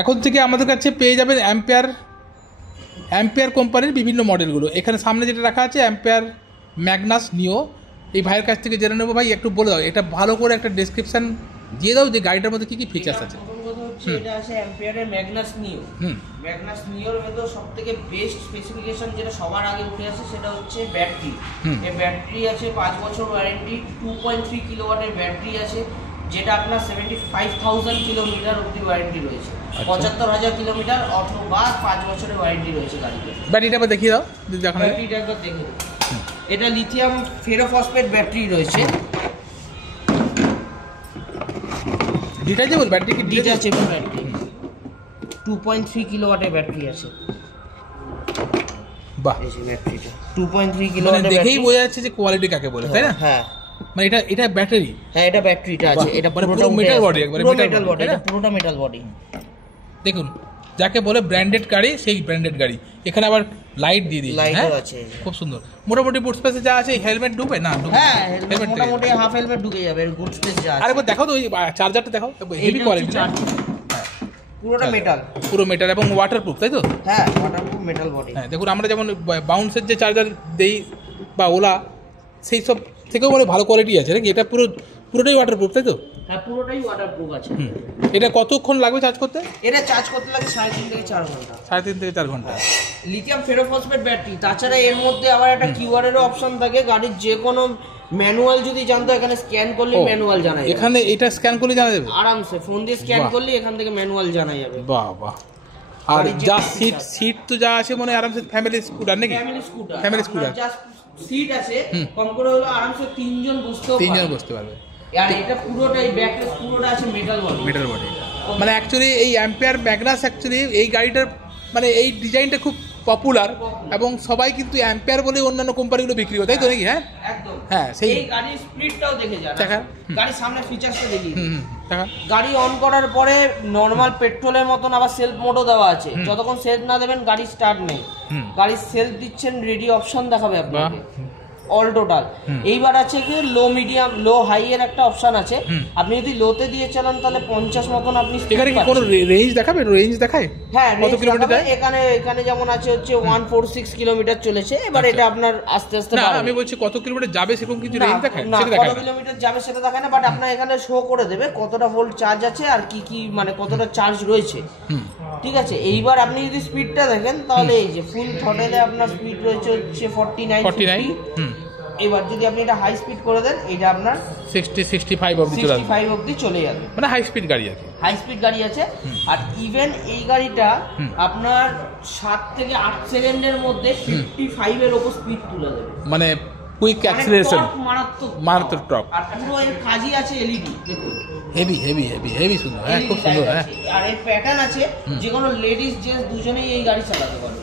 এখন থেকে আমাদের কাছে পেয়ে যাবেন অ্যাম্পিয়ার কোম্পানির বিভিন্ন মডেলগুলো। এখানে সামনে যেটা রাখা আছে অ্যাম্পিয়ার ম্যাগনাস নিও। এই ভাইয়ের কাছ থেকে জেনে নেবো। ভাই একটু বলে দাও, এটা ভালো করে একটা ডেসক্রিপশন দিয়ে দাও যে গাড়িটার মধ্যে কী কী ফিচার্স আছে। এটা আছে অ্যাম্পিয়ারের ম্যাগনাস নিও। ম্যাগনাস নিওর মধ্যে সবথেকে বেস্ট স্পেসিফিকেশন যেটা সবার আগে উঠে আসে সেটা হচ্ছে ব্যাটারি। এই ব্যাটারি আছে 5 বছর ওয়ারেন্টি, 2.3 কিলোওয়াটের ব্যাটারি আছে, যেটা আপনার 75,000 কিলোমিটার অবধি ওয়ারেন্টি রয়েছে। 75,000 কিলোমিটার অথবা 5 বছরের ওয়ারেন্টি রয়েছে গাড়িতে। ব্যাটারিটা আবার দেখিয়ে দাও, দেখানো ব্যাটারিটা একবার দেখে দাও। এটা লিথিয়াম ফেরোফসফেট ব্যাটারি রয়েছে। ডিটাচেবল ব্যাটারি কি? ডিটাচেবল ব্যাটারি, 2.3 কিলোওয়াটের ব্যাটারি আছে। বাহ, এই যে ব্যাটারিটা 2.3 কিলোওয়াটের, দেখেই বোঝা যাচ্ছে যে কোয়ালিটি কাকে বলে, তাই না? হ্যাঁ, মানে এটা ব্যাটারি। হ্যাঁ, এটা ব্যাটারিটা আছে। এটা পুরো মেটাল বডি, একবারে মেটাল বডি, এটা পুরোটা মেটাল বডি। দেখুন, যাকে বলে ব্র্যান্ডেড গাড়ি, সেই ব্র্যান্ডেড গাড়ি। এখানে আবার লাইট দিয়ে দিয়েছে, লাইটও আছে, খুব সুন্দর। মোটামুটি বুট স্পেসে যা আছে, হেলমেট ঢুকবে না? হ্যাঁ, হেলমেট মোটামুটি হাফ হেলমেট ঢুকে যাবে। বুট স্পেস যা আছে। আরেকবার দেখাও তো ওই চার্জারটা দেখাও, হেভি কোয়ালিটি, পুরোটা মেটাল, পুরো মেটাল এবং ওয়াটারপ্রুফ, তাই তো? হ্যাঁ, ওয়াটারপ্রুফ মেটাল বডি। হ্যাঁ, দেখুন আমরা যেমন বাউন্সের যে চার্জার দেই বা ওলা, সেই সব থেকেও মানে ভালো কোয়ালিটি আছে নাকি? এটা পুরোটাই ওয়াটারপ্রুফ, তাই তো? হ্যাঁ, পুরোটাই ওয়াটারপ্রুফ আছে। এটা কতক্ষণ লাগবে চার্জ করতে? এটা চার্জ করতে লাগে 3.5 থেকে 4 ঘন্টা। 3.5 থেকে 4 ঘন্টা। Lithium ferrophosphate battery. তাছাড়া এর মধ্যে আবার একটা কিউআর এর অপশন থাকে। গাড়ির যে কোনো ম্যানুয়াল যদি জানতো, এখানে স্ক্যান করলে ম্যানুয়াল জানা যাবে। এখানে এটা স্ক্যান করলে জানা যাবে আরামসে, ফোন দিয়ে স্ক্যান করলে এখান থেকে ম্যানুয়াল জানা যাবে। বাহ বাহ। আর যা সিট তো যা আছে মানে আরামসে ফ্যামিলি স্কুটার নাকি? ফ্যামিলি স্কুটার জাস্ট সিট আছে, কম করে হলো আরামসে 3 জন বসতে পারবে। আর এটা পুরোটাই ব্যাকলেস, পুরোটা আছে মেটাল বডি। মানে অ্যাকচুয়ালি এই অ্যাম্পিয়ার ম্যাগনাস, অ্যাকচুয়ালি এই গাড়িটার মানে এই ডিজাইনটা খুব পপুলার, এবং সবাই কিন্তু অ্যাম্পিয়ার বলে অন্যান্য কোম্পানিগুলো বিক্রি করে, তাই তো নাকি? হ্যাঁ, একদম। হ্যাঁ, সেই গাড়ির স্পিডটাও দেখে যান। গাড়ির সামনে ফিচারসটা দেখি। গাড়ি অন করার পরে নরমাল পেট্রোলের মতন আবার সেলফ মোডও দেওয়া আছে। যতক্ষণ সেলফ না দেবেন গাড়ি স্টার্ট নেই। গাড়ির সেলফ দিচ্ছেন, রেডি অপশন দেখাবে আপনাকে অল টোটাল। এইবার আছে কি লো মিডিয়াম লো হাই এর একটা অপশন আছে। আপনি যদি লোতে দিয়ে চালান তাহলে 50 মতন আপনি এখানে কি কোনো রেঞ্জ দেখাবে? রেঞ্জ দেখায়? হ্যাঁ, কত কিলোমিটার যায়? এখানে যেমন আছে হচ্ছে 146 কিলোমিটার চলেছে। এবার এটা আপনার আস্তে আস্তে না, আমি বলছি কত কিলোমিটার যাবে সেরকম কিছু রেঞ্জ দেখায়? সেটা দেখায় না। কত কিলোমিটার যাবে সেটা দেখায় না, বাট আপনার এখানে শো করে দেবে কতটা ভোল্ট চার্জ আছে আর কি মানে কতটা চার্জ রয়েছে। ঠিক আছে, এইবার আপনি যদি স্পিডটা দেখেন তাহলে এই যে ফুল থ্রটলে আপনার স্পিড রয়েছে হচ্ছে 49। এবার যদি আপনি এটা হাই স্পিড করে দেন, এটা আপনার 65 অবধি চলে যাবে। মানে হাই স্পিড গাড়ি আছে, হাই স্পিড গাড়ি আছে। আর ইভেন এই গাড়িটা আপনার 7 থেকে 8 সেকেন্ডের মধ্যে 55 এর উপর স্পিড তুলে দেবে। মানে কুইক অ্যাক্সিলারেশন, মারাত্মক টর্ক। আর পুরো এর কাজই আছে এলইডি। দেখুন, হেভি সুন্দর। হ্যাঁ, খুব সুন্দর। হ্যাঁ, আর এর প্যাটার্ন আছে, যে কোনো লেডিস জেন্টস দুজনেই এই গাড়ি চালাতে পারবে।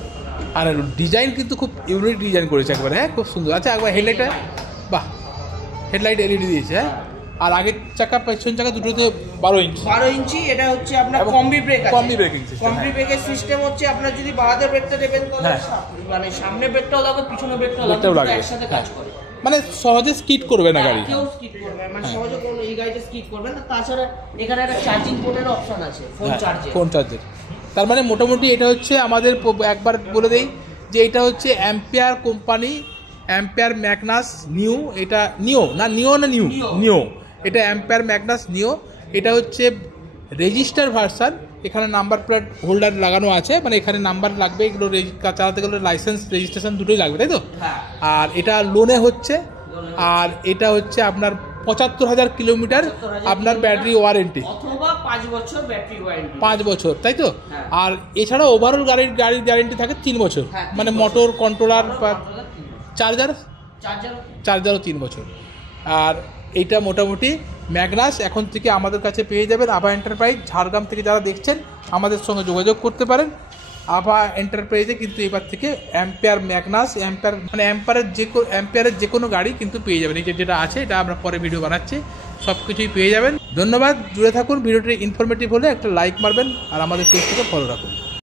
আর ডিজাইন কিন্তু খুব ইউনিক ডিজাইন করেছে একবারে। হ্যাঁ, খুব সুন্দর। আচ্ছা, একবার হেডলাইটটা, বাহ, হেডলাইট এলইডি দিয়েছে। হ্যাঁ, আর আগের চাকা পেছন চাকা দুটোতে 12 ইঞ্চি। এটা হচ্ছে আপনার কম্বি ব্রেকিং সিস্টেম হচ্ছে। আপনার যদি বাহাতে ব্রেকটা দেবেন তাহলে মানে সামনে ব্রেকটাও লাগবে, পিছনে ব্রেকটাও লাগবে, একসাথে কাজ করে। মানে সহজে স্কিড করবে না গাড়ি, কেউ স্কিড করবে মানে সহজে কোনো এই গাড়িটা স্কিড করবে না। তাছাড়া এখানে একটা চার্জিং পোর্টের অপশন আছে, ফোন চার্জার। তার মানে মোটামুটি এটা হচ্ছে আমাদের, একবার বলে দেই যে এটা হচ্ছে অ্যাম্পিয়ার কোম্পানি, অ্যাম্পিয়ার ম্যাগনাস নিও। এটা নিও, এটা অ্যাম্পিয়ার ম্যাগনাস নিও। এটা হচ্ছে রেজিস্টার ভার্সান। এখানে নাম্বার প্লেট হোল্ডার লাগানো আছে, মানে এখানে নাম্বার লাগবে। এগুলো চালাতে গেলে লাইসেন্স রেজিস্ট্রেশন দুটোই লাগবে, তাই তো? আর এটা লোনে হচ্ছে। আর এটা হচ্ছে আপনার 75,000 কিলোমিটার আপনার ব্যাটারি ওয়ারেন্টি, অথবা 5 বছর ব্যাটারি ওয়ারেন্টি, 5 বছর, তাই তো? আর এছাড়া ওভারঅল গাড়ির গ্যারেন্টি থাকে 3 বছর। মানে মোটর কন্ট্রোলার বা চার্জারও 3 বছর। আর এইটা মোটামুটি ম্যাগনাস এখন থেকে আমাদের কাছে পেয়ে যাবেন। আভা এন্টারপ্রাইজ ঝাড়গ্রাম থেকে যারা দেখছেন আমাদের সঙ্গে যোগাযোগ করতে পারেন। আভা এন্টারপ্রাইজে কিন্তু এবার থেকে অ্যাম্পিয়ার ম্যাগনাস, অ্যাম্পিয়ারের যে কোনো গাড়ি কিন্তু পেয়ে যাবেন। এই যেটা আছে এটা আমরা পরে ভিডিও বানাচ্ছি, সব কিছুই পেয়ে যাবেন। ধন্যবাদ, জুড়ে থাকুন। ভিডিওটি ইনফরমেটিভ হলে একটা লাইক মারবেন আর আমাদের পেজটিকে ফলো রাখুন।